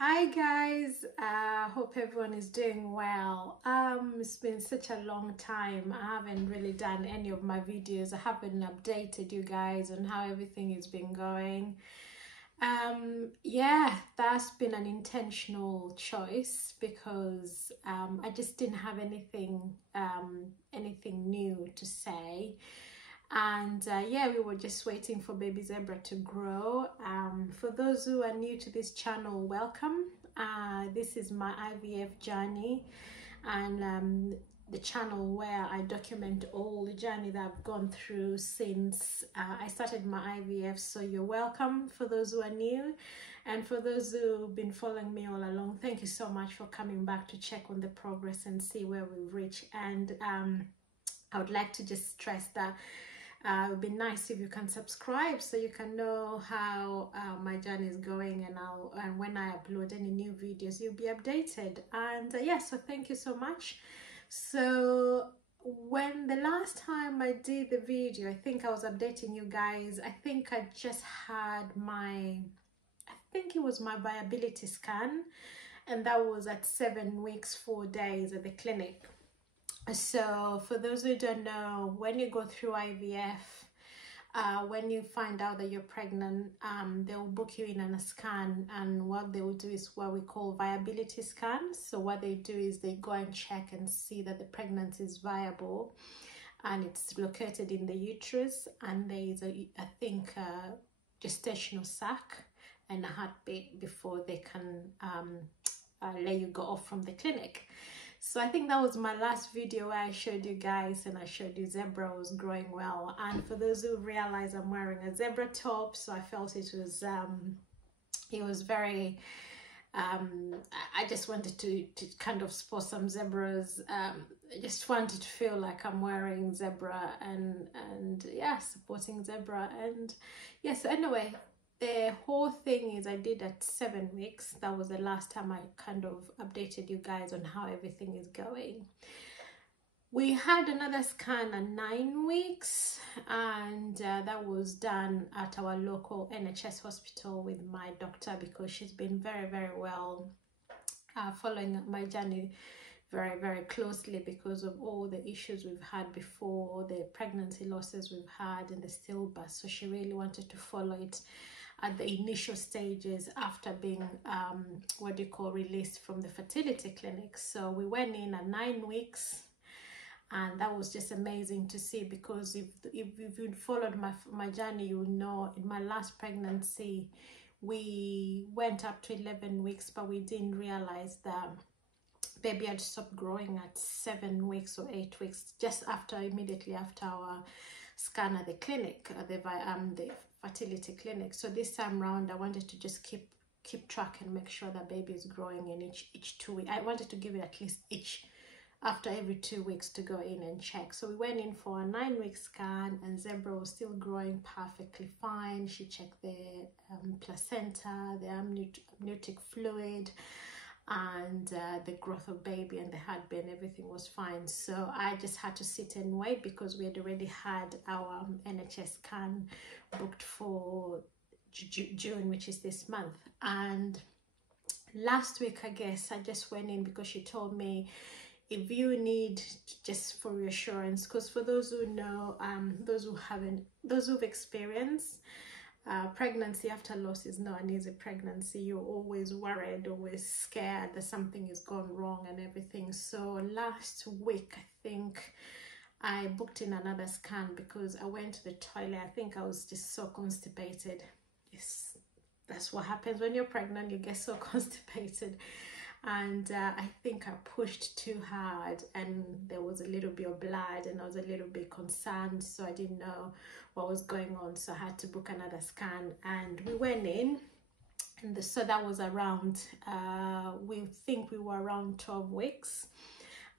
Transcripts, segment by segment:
Hi guys, hope everyone is doing well. It's been such a long time. I haven't really done any of my videos. I haven't updated you guys on how everything has been going. Yeah, that's been an intentional choice because I just didn't have anything new to say. And yeah, we were just waiting for baby zebra to grow. For those who are new to this channel, welcome. This is my IVF journey, and the channel where I document all the journey that I've gone through since I started my IVF. So you're welcome for those who are new, and for those who've been following me all along, thank you so much for coming back to check on the progress and see where we've reached. And I would like to just stress that it would be nice if you can subscribe so you can know how my journey is going, and when I upload any new videos you'll be updated. And yeah, so thank you so much. So when the last time I did the video, I think I was updating you guys. I think I just had I think it was my viability scan, and that was at 7 weeks 4 days at the clinic. So for those who don't know, when you go through IVF, when you find out that you're pregnant, they will book you in on a scan, and what they will do is what we call viability scans. So what they do is they go and check and see that the pregnancy is viable, and it's located in the uterus, and there is I think a gestational sac and a heartbeat before they can let you go off from the clinic. So I think that was my last video where I showed you guys, and I showed you zebra was growing well. And for those who realize, I'm wearing a zebra top, so I felt it was very I just wanted to kind of spot some zebras. I just wanted to feel like I'm wearing zebra and yeah, supporting zebra. And yeah, so anyway, the whole thing is I did at 7 weeks. That was the last time I kind of updated you guys on how everything is going. We had another scan at 9 weeks, and that was done at our local NHS hospital with my doctor, because she's been very well following my journey very closely because of all the issues we've had before, the pregnancy losses we've had and the stillbirth. So she really wanted to follow it at the initial stages after being released from the fertility clinic. So we went in at 9 weeks, and that was just amazing to see, because if you'd followed my journey, you know in my last pregnancy we went up to 11 weeks, but we didn't realize that baby had stopped growing at 7 weeks or 8 weeks, just immediately after our scan at the clinic, the fertility clinic. So this time round I wanted to just keep track and make sure that baby is growing in each 2 weeks. I wanted to give it at least after every 2 weeks to go in and check. So we went in for a 9-week scan, and zebra was still growing perfectly fine. She checked the placenta, the amniotic fluid, and the growth of baby and the heartbeat, and everything was fine. So I just had to sit and wait, because we had already had our NHS scan booked for June, which is this month. And last week, I guess, I just went in because she told me, if you need, just for reassurance, because for those who know, those who've experienced pregnancy after loss is not an easy pregnancy. You're always worried, always scared that something is gone wrong and everything. So last week, I think I booked in another scan because I went to the toilet. I think I was just so constipated. That's what happens when you're pregnant, you get so constipated. And I think I pushed too hard, and there was a little bit of blood, and I was a little bit concerned, so I didn't know what was going on. So I had to book another scan, and we went in, and so that was around we think we were around 12 weeks.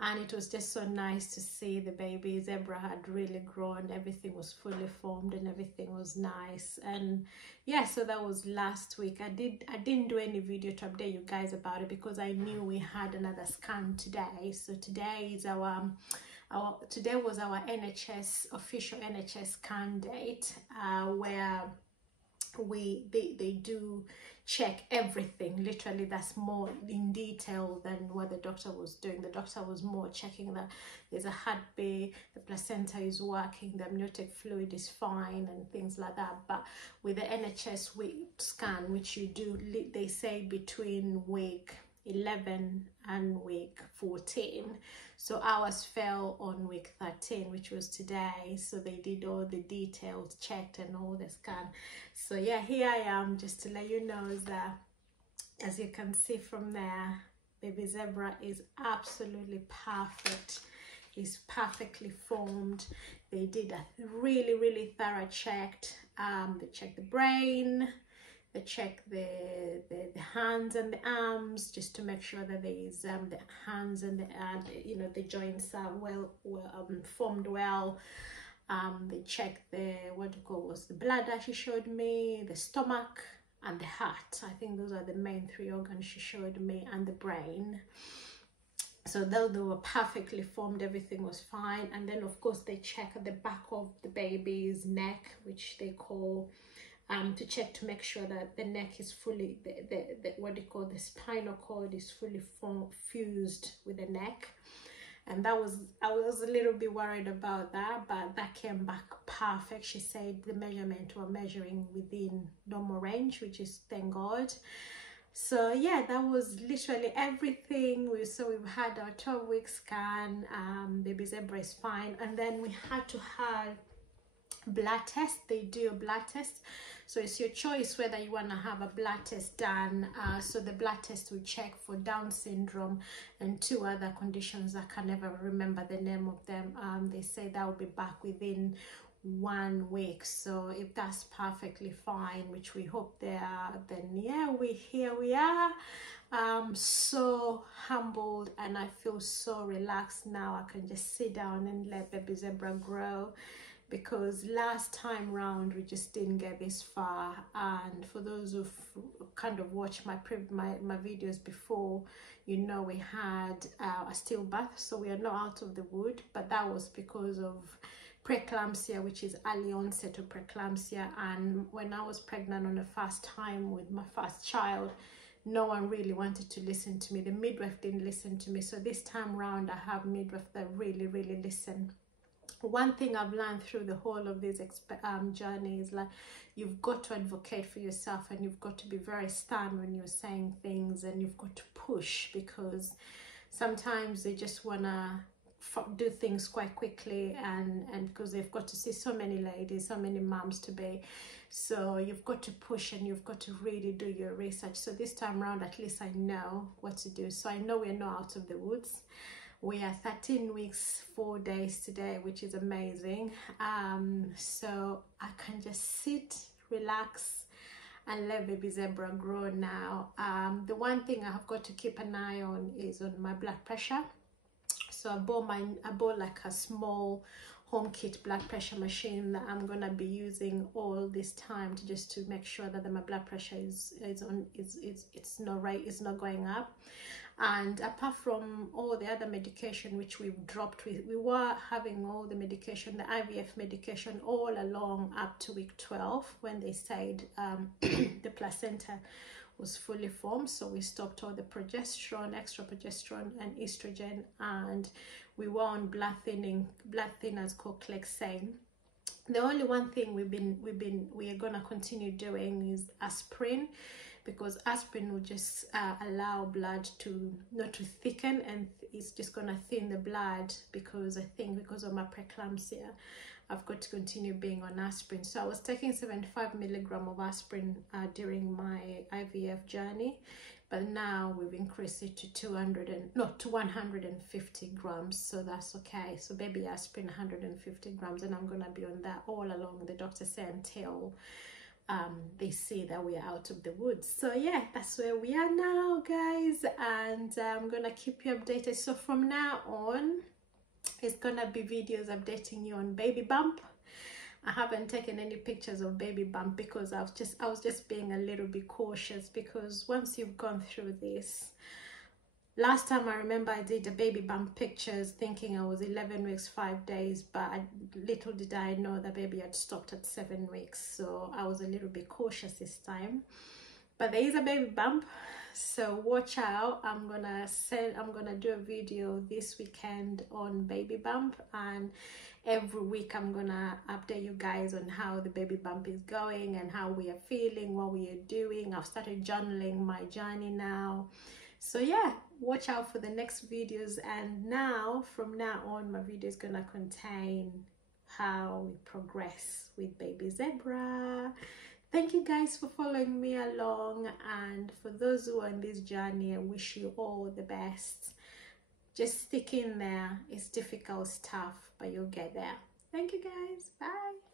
And it was just so nice to see the baby zebra had really grown. Everything was fully formed and everything was nice. And yeah, so that was last week. I didn't do any video to update you guys about it because I knew we had another scan today. So today is today was our official NHS scan date, where they do check everything. Literally, that's more in detail than what the doctor was doing. The doctor was more checking that there's a heartbeat, the placenta is working, the amniotic fluid is fine, and things like that. But with the NHS week scan, which you do, they say between week 11 and week 14. So ours fell on week 13, which was today. So they did all the details, checked and all the scan. So yeah, here I am, just to let you know that, as you can see from there, baby Zebra is absolutely perfect. He's perfectly formed. They did a really thorough check. They checked the brain, they check the hands and the arms, just to make sure that there is the hands and the joints are well formed well. They check the the bladder, she showed me, the stomach and the heart. I think those are the main 3 organs she showed me, and the brain. So though they were perfectly formed, everything was fine. And then of course they check at the back of the baby's neck, which they call to check to make sure that the neck is fully, the spinal cord is fully fused with the neck. And I was a little bit worried about that, but that came back perfect. She said the measurement were measuring within normal range, which is, thank God. So yeah, that was literally everything. We've had our 12-week scan. Baby Zebra is fine, and then we had to have blood test. They do a blood test, so it's your choice whether you want to have a blood test done. So the blood test will check for Down syndrome and 2 other conditions. I can never remember the name of them. They say that will be back within 1 week. So if that's perfectly fine, which we hope they are, then yeah, here we are. So humbled, and I feel so relaxed now. I can just sit down and let baby Zebra grow, because last time round we just didn't get this far. And for those who've kind of watched my videos before, you know, we had a stillbirth, so we are not out of the wood, but that was because of preeclampsia, which is early onset of preeclampsia. And when I was pregnant on the first time with my first child, no one really wanted to listen to me. The midwife didn't listen to me. So this time round I have midwife that really listen. One thing I've learned through the whole of this journey is, like, you've got to advocate for yourself, and you've got to be very stern when you're saying things, and you've got to push, because sometimes they just want to do things quite quickly, and because they've got to see so many ladies, so many moms to be. So you've got to push, and you've got to really do your research. So this time around, at least I know what to do. So I know we're not out of the woods. We are 13 weeks 4 days today, which is amazing. So I can just sit, relax, and let baby Zebra grow now. The one thing I have got to keep an eye on is on my blood pressure. So I bought like a small home kit blood pressure machine that I'm gonna be using all this time, to just to make sure that my blood pressure is not going up. And apart from all the other medication which we've dropped, we were having all the medication, the IVF medication, all along up to week 12, when they said the placenta was fully formed. So we stopped all the progesterone, extra progesterone and estrogen, and we were on blood thinners called Clexane. The only one thing we are gonna continue doing is aspirin, because aspirin will just allow blood to not to thicken, and it's just gonna thin the blood, because I think because of my preeclampsia I've got to continue being on aspirin. So I was taking 75 milligram of aspirin during my IVF journey, but now we've increased it to 150 grams, so that's okay. So baby aspirin 150 grams, and I'm gonna be on that all along, the doctor said, until they see that we are out of the woods. So yeah, that's where we are now, guys, and I'm gonna keep you updated. So from now on, it's gonna be videos updating you on baby bump. I haven't taken any pictures of baby bump because I was just being a little bit cautious, because once you've gone through this, Last time I remember I did a baby bump pictures thinking I was 11 weeks 5 days, but little did I know the baby had stopped at 7 weeks, so I was a little bit cautious this time. But there is a baby bump, so watch out. I'm gonna do a video this weekend on baby bump, and every week I'm gonna update you guys on how the baby bump is going and how we are feeling, what we are doing. I've started journaling my journey now. So yeah, watch out for the next videos, and now from now on my video is gonna contain how we progress with baby zebra. Thank you guys for following me along, and for those who are on this journey, I wish you all the best. Just stick in there. It's difficult stuff, but you'll get there. Thank you guys. Bye.